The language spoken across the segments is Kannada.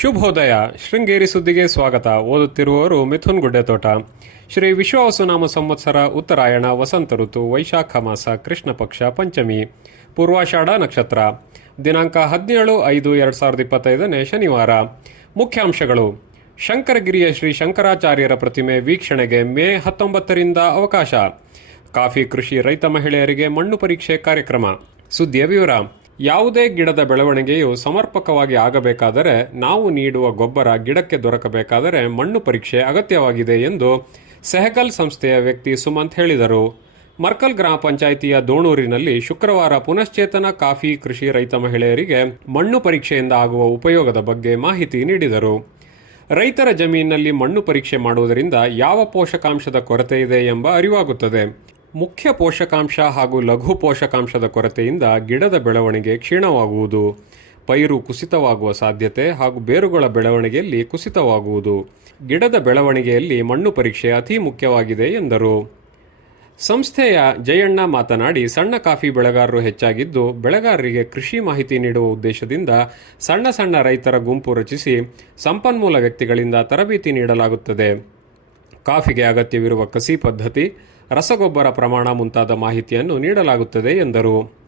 ಶುಭೋದಯ. ಶೃಂಗೇರಿ ಸುದ್ದಿಗೆ ಸ್ವಾಗತ. ಓದುತ್ತಿರುವವರು ಮಿಥುನ್ ಗುಡ್ಡೆತೋಟ. ಶ್ರೀ ವಿಶ್ವವಸುನಾಮ ಸಂವತ್ಸರ ಉತ್ತರಾಯಣ, ವಸಂತ ಋತು, ವೈಶಾಖ ಮಾಸ, ಕೃಷ್ಣ ಪಕ್ಷ, ಪಂಚಮಿ, ಪೂರ್ವಾಷಾಢ ನಕ್ಷತ್ರ. ದಿನಾಂಕ ಹದಿನೇಳು ಐದು ಎರಡು ಸಾವಿರದ ಇಪ್ಪತ್ತೈದನೇ ಶನಿವಾರ. ಮುಖ್ಯಾಂಶಗಳು. ಶಂಕರಗಿರಿಯ ಶ್ರೀ ಶಂಕರಾಚಾರ್ಯರ ಪ್ರತಿಮೆ ವೀಕ್ಷಣೆಗೆ ಮೇ ಹತ್ತೊಂಬತ್ತರಿಂದ ಅವಕಾಶ. ಕಾಫಿ ಕೃಷಿ ರೈತ ಮಹಿಳೆಯರಿಗೆ ಮಣ್ಣು ಪರೀಕ್ಷೆ ಕಾರ್ಯಕ್ರಮ. ಸುದ್ದಿಯ ವಿವರ. ಯಾವುದೇ ಗಿಡದ ಬೆಳವಣಿಗೆಯು ಸಮರ್ಪಕವಾಗಿ ಆಗಬೇಕಾದರೆ ನಾವು ನೀಡುವ ಗೊಬ್ಬರ ಗಿಡಕ್ಕೆ ದೊರಕಬೇಕಾದರೆ ಮಣ್ಣು ಪರೀಕ್ಷೆ ಅಗತ್ಯವಾಗಿದೆ ಎಂದು ಸೆಹಗಲ್ ಸಂಸ್ಥೆಯ ವ್ಯಕ್ತಿ ಸುಮಂತ್ ಹೇಳಿದರು. ಮರ್ಕಲ್ ಗ್ರಾಮ ಪಂಚಾಯಿತಿಯ ದೋಣೂರಿನಲ್ಲಿ ಶುಕ್ರವಾರ ಪುನಶ್ಚೇತನ ಕಾಫಿ ಕೃಷಿ ರೈತ ಮಹಿಳೆಯರಿಗೆ ಮಣ್ಣು ಪರೀಕ್ಷೆಯಿಂದ ಆಗುವ ಉಪಯೋಗದ ಬಗ್ಗೆ ಮಾಹಿತಿ ನೀಡಿದರು. ರೈತರ ಜಮೀನಿನಲ್ಲಿ ಮಣ್ಣು ಪರೀಕ್ಷೆ ಮಾಡುವುದರಿಂದ ಯಾವ ಪೋಷಕಾಂಶದ ಕೊರತೆ ಇದೆ ಎಂಬ ಅರಿವಾಗುತ್ತದೆ. ಮುಖ್ಯ ಪೋಷಕಾಂಶ ಹಾಗೂ ಲಘು ಪೋಷಕಾಂಶದ ಕೊರತೆಯಿಂದ ಗಿಡದ ಬೆಳವಣಿಗೆ ಕ್ಷೀಣವಾಗುವುದು. ಪೈರು ಕುಸಿತವಾಗುವ ಸಾಧ್ಯತೆ ಹಾಗೂ ಬೇರುಗಳ ಬೆಳವಣಿಗೆಯಲ್ಲಿ ಕುಸಿತವಾಗುವುದು. ಗಿಡದ ಬೆಳವಣಿಗೆಯಲ್ಲಿ ಮಣ್ಣು ಪರೀಕ್ಷೆ ಅತಿ ಮುಖ್ಯವಾಗಿದೆ ಎಂದರು. ಸಂಸ್ಥೆಯ ಜಯಣ್ಣ ಮಾತನಾಡಿ, ಸಣ್ಣ ಕಾಫಿ ಬೆಳೆಗಾರರು ಹೆಚ್ಚಾಗಿದ್ದು, ಬೆಳೆಗಾರರಿಗೆ ಕೃಷಿ ಮಾಹಿತಿ ನೀಡುವ ಉದ್ದೇಶದಿಂದ ಸಣ್ಣ ಸಣ್ಣ ರೈತರ ಗುಂಪು ರಚಿಸಿ ಸಂಪನ್ಮೂಲ ವ್ಯಕ್ತಿಗಳಿಂದ ತರಬೇತಿ ನೀಡಲಾಗುತ್ತದೆ. ಕಾಫಿಗೆ ಅಗತ್ಯವಿರುವ ಕಸಿ ಪದ್ಧತಿ ರಸಗೊಬ್ಬರ ಪ್ರಮಾಣ ಮುಂತಾದ ಮಾಹಿತಿಯನ್ನು ನೀಡಲಾಗುತ್ತದೆ ಎಂದರು.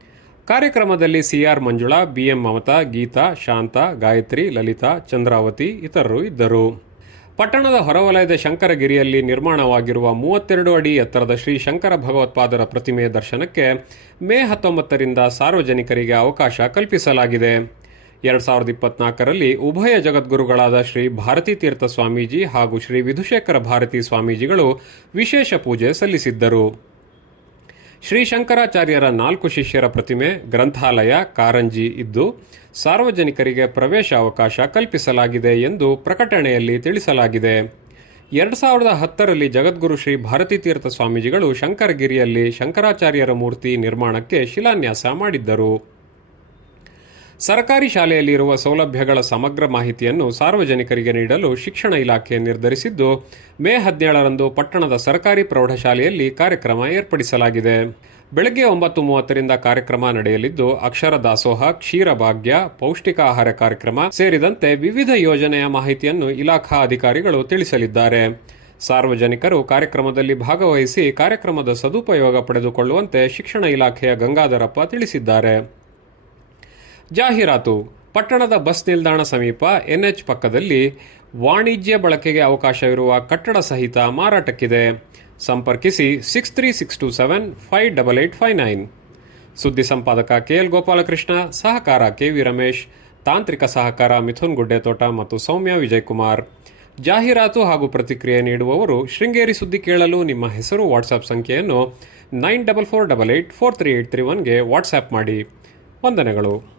ಕಾರ್ಯಕ್ರಮದಲ್ಲಿ C R Manjula, B M Mamata, Geeta, Shanta, Gayatri, Lalita, Chandravati ಇತರರು ಇದ್ದರು. ಪಟ್ಟಣದ ಹೊರವಲಯದ ಶಂಕರಗಿರಿಯಲ್ಲಿ ನಿರ್ಮಾಣವಾಗಿರುವ ಮೂವತ್ತೆರಡು ಅಡಿ ಎತ್ತರದ ಶ್ರೀ ಶಂಕರ ಭಗವತ್ಪಾದರ ಪ್ರತಿಮೆಯ ದರ್ಶನಕ್ಕೆ ಮೇ ಹತ್ತೊಂಬತ್ತರಿಂದ ಸಾರ್ವಜನಿಕರಿಗೆ ಅವಕಾಶ ಕಲ್ಪಿಸಲಾಗಿದೆ. ಎರಡು ಸಾವಿರದ ಇಪ್ಪತ್ನಾಲ್ಕರಲ್ಲಿ ಉಭಯ ಜಗದ್ಗುರುಗಳಾದ ಶ್ರೀ ಭಾರತೀ ತೀರ್ಥ ಸ್ವಾಮೀಜಿ ಹಾಗೂ ಶ್ರೀ ವಿಧುಶೇಖರ ಭಾರತಿ ಸ್ವಾಮೀಜಿಗಳು ವಿಶೇಷ ಪೂಜೆ ಸಲ್ಲಿಸಿದ್ದರು. ಶ್ರೀ ಶಂಕರಾಚಾರ್ಯರ ನಾಲ್ಕು ಶಿಷ್ಯರ ಪ್ರತಿಮೆ, ಗ್ರಂಥಾಲಯ, ಕಾರಂಜಿ ಇದ್ದು, ಸಾರ್ವಜನಿಕರಿಗೆ ಪ್ರವೇಶ ಅವಕಾಶ ಕಲ್ಪಿಸಲಾಗಿದೆ ಎಂದು ಪ್ರಕಟಣೆಯಲ್ಲಿ ತಿಳಿಸಲಾಗಿದೆ. ಎರಡು ಸಾವಿರದ ಹತ್ತರಲ್ಲಿ ಜಗದ್ಗುರು ಶ್ರೀ ಭಾರತೀ ತೀರ್ಥ ಸ್ವಾಮೀಜಿಗಳು ಶಂಕರಗಿರಿಯಲ್ಲಿ ಶಂಕರಾಚಾರ್ಯರ ಮೂರ್ತಿ ನಿರ್ಮಾಣಕ್ಕೆ ಶಿಲಾನ್ಯಾಸ ಮಾಡಿದ್ದರು. ಸರ್ಕಾರಿ ಶಾಲೆಯಲ್ಲಿರುವ ಸೌಲಭ್ಯಗಳ ಸಮಗ್ರ ಮಾಹಿತಿಯನ್ನು ಸಾರ್ವಜನಿಕರಿಗೆ ನೀಡಲು ಶಿಕ್ಷಣ ಇಲಾಖೆ ನಿರ್ಧರಿಸಿದ್ದು, ಮೇ ಹದಿನೇಳರಂದು ಪಟ್ಟಣದ ಸರ್ಕಾರಿ ಪ್ರೌಢಶಾಲೆಯಲ್ಲಿ ಕಾರ್ಯಕ್ರಮ ಏರ್ಪಡಿಸಲಾಗಿದೆ. ಬೆಳಗ್ಗೆ ಒಂಬತ್ತು ಮೂವತ್ತರಿಂದ ಕಾರ್ಯಕ್ರಮ ನಡೆಯಲಿದ್ದು, ಅಕ್ಷರ ದಾಸೋಹ ಕ್ಷೀರಭಾಗ್ಯ ಪೌಷ್ಟಿಕ ಆಹಾರ ಕಾರ್ಯಕ್ರಮ ಸೇರಿದಂತೆ ವಿವಿಧ ಯೋಜನೆಯ ಮಾಹಿತಿಯನ್ನು ಇಲಾಖಾ ಅಧಿಕಾರಿಗಳು ತಿಳಿಸಲಿದ್ದಾರೆ. ಸಾರ್ವಜನಿಕರು ಕಾರ್ಯಕ್ರಮದಲ್ಲಿ ಭಾಗವಹಿಸಿ ಕಾರ್ಯಕ್ರಮದ ಸದುಪಯೋಗ ಪಡೆದುಕೊಳ್ಳುವಂತೆ ಶಿಕ್ಷಣ ಇಲಾಖೆಯ ಗಂಗಾಧರಪ್ಪ ತಿಳಿಸಿದ್ದಾರೆ. ಜಾಹೀರಾತು. ಪಟ್ಟಣದ ಬಸ್ ನಿಲ್ದಾಣ ಸಮೀಪ ಎನ್ಎಚ್ ಪಕ್ಕದಲ್ಲಿ ವಾಣಿಜ್ಯ ಬಳಕೆಗೆ ಅವಕಾಶವಿರುವ ಕಟ್ಟಡ ಸಹಿತ ಮಾರಾಟಕ್ಕಿದೆ. ಸಂಪರ್ಕಿಸಿ six three six two seven five double eight five nine ಸುದ್ದಿ ಸಂಪಾದಕ ಕೆ ಎಲ್ ಗೋಪಾಲಕೃಷ್ಣ, ಸಹಕಾರ ಕೆ ವಿ ರಮೇಶ್, ತಾಂತ್ರಿಕ ಸಹಕಾರ ಮಿಥುನ್ ಗುಡ್ಡೆತೋಟ ಮತ್ತು ಸೌಮ್ಯ ವಿಜಯಕುಮಾರ್. ಜಾಹೀರಾತು ಹಾಗೂ ಪ್ರತಿಕ್ರಿಯೆ ನೀಡುವವರು ಶೃಂಗೇರಿ ಸುದ್ದಿ ಕೇಳಲು ನಿಮ್ಮ ಹೆಸರು, ವಾಟ್ಸಾಪ್ ಸಂಖ್ಯೆಯನ್ನು nine double four double eight four three eight three ಒನ್ಗೆ WhatsApp ಮಾಡಿ. ವಂದನೆಗಳು.